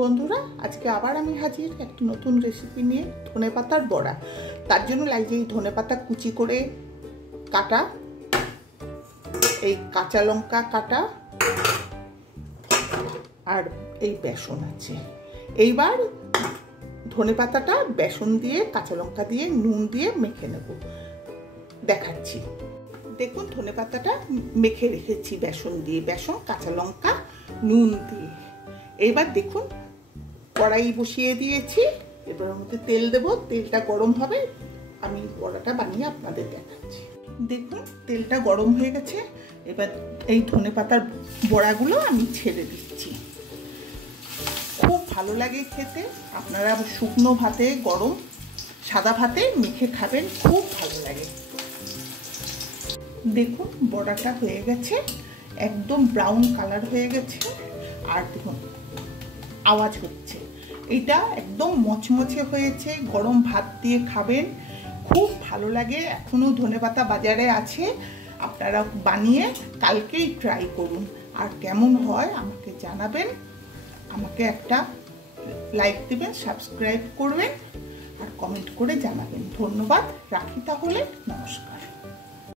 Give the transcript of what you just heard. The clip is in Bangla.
বন্ধুরা, আজকে আবার আমি হাজির একটা নতুন রেসিপি নিয়ে, ধনেপাতার বড়া। তার জন্য লাগছে এই ধনেপাতা কুচি করে কাটা, এই কাঁচা লঙ্কা কাটা, আর এই বেসন আছে। এইবার ধনেপাতাটা বেসন দিয়ে, কাঁচা লঙ্কা দিয়ে, নুন দিয়ে মেখে নেব, দেখাচ্ছি। দেখুন, ধনেপাতাটা মেখে রেখেছি বেসন দিয়ে, বেসন, কাঁচা লঙ্কা, নুন দিয়ে। এইবার দেখুন, কড়াই বসিয়ে দিয়েছি, এবার ওর মধ্যে তেল দেবো, তেলটা গরম হবে, আমি বড়াটা বানিয়ে আপনাদের দেখাচ্ছি। দেখুন, তেলটা গরম হয়ে গেছে, এবার এই ধনেপাতার বড়াগুলো আমি ছেড়ে দিচ্ছি। খুব ভালো লাগে খেতে, আপনারা শুকনো ভাতে, গরম সাদা ভাতে মেখে খাবেন, খুব ভালো লাগে। দেখুন, বড়াটা হয়ে গেছে, একদম ব্রাউন কালার হয়ে গেছে, আর দেখুন আওয়াজ হচ্ছে। এটা একদম মচমচে হয়েছে, গরম ভাত দিয়ে খাবেন, খুব ভালো লাগে। এখনো ধনেপাতা বাজারে আছে, আপনারা বানিয়ে কালকেই ট্রাই করুন, আর কেমন হয় আমাকে জানাবেন। আমাকে একটা লাইক দেবেন, সাবস্ক্রাইব করবেন, আর কমেন্ট করে জানাবেন। ধন্যবাদ, রাখি তাহলে, নমস্কার।